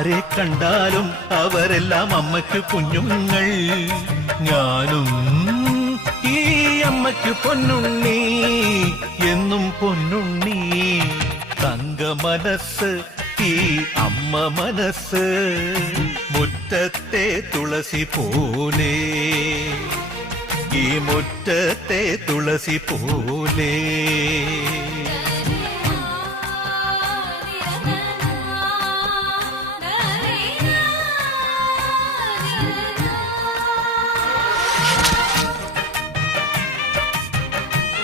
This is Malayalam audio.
ആരെ കണ്ടാലും അവരെല്ലാം അമ്മയ്ക്ക് കുഞ്ഞുങ്ങൾ. ഞാനും ഈ അമ്മയ്ക്ക് പൊന്നുണ്ണി, എന്നും പൊന്നുണ്ണി. തങ്ക മനസ്സ് ഈ അമ്മ മനസ്സ്, മുറ്റത്തെ തുളസി പോലെ, ഈ മുറ്റത്തെ തുളസി പോലെ.